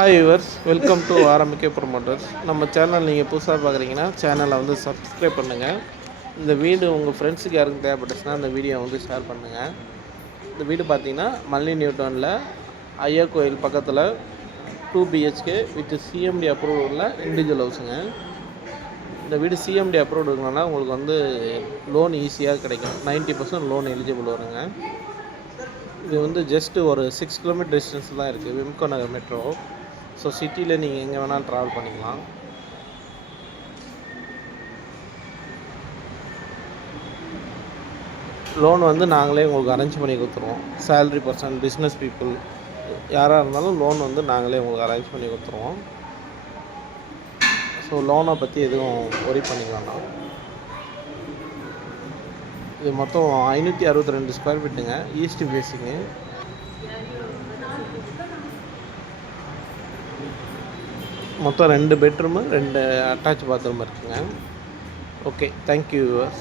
Hi viewers, welcome to RMK promoters. நம்ம channel நீங்கள் புதுசாக பார்க்குறீங்கன்னா சேனலை வந்து சப்ஸ்கிரைப் பண்ணுங்கள். இந்த வீடு உங்கள் ஃப்ரெண்ட்ஸுக்கு யாருக்கும் தேவைப்பட்டுச்சுன்னா அந்த வீடியோ வந்து ஷேர் பண்ணுங்கள். இந்த வீடு பார்த்தீங்கன்னா மல்லி நியூட்டனில் ஐயர் கோயில் பக்கத்தில் 2 BHK வித் சிஎம்டி அப்ரூவ் உள்ள இண்டிவிஜுவல் ஹவுஸுங்க. இந்த வீடு சிஎம்டி அப்ரூவ் இருக்கனால உங்களுக்கு வந்து லோன் ஈஸியாக கிடைக்கும். 90% லோன் எலிஜிபிள் வருங்க. இது வந்து ஜஸ்ட்டு ஒரு 6 கிலோமீட்டர் டிஸ்டன்ஸ் தான் இருக்குது, விம்கோ நகர் மெட்ரோ. ஸோ சிட்டியில் நீங்கள் எங்கே வேணாலும் ட்ராவல் பண்ணிக்கலாம். லோன் வந்து நாங்களே உங்களுக்கு அரேஞ்ச் பண்ணி கொடுத்துருவோம். சேலரி பர்சன், பிஸ்னஸ் பீப்புள் யாராக இருந்தாலும் லோன் வந்து நாங்களே உங்களுக்கு அரேஞ்ச் பண்ணி கொடுத்துருவோம். ஸோ லோனை பற்றி எதுவும் ஒரி பண்ணிக்க வேண்டாம். இது மொத்தம் 562 ஸ்கொயர் ஃபீட்டுங்க, ஈஸ்ட் ஃபேஸிங்கு. மொத்தம் 2 பெட்ரூமு 2 அட்டாச் பாத்ரூம் இருக்குங்க. Okay, thank you viewers.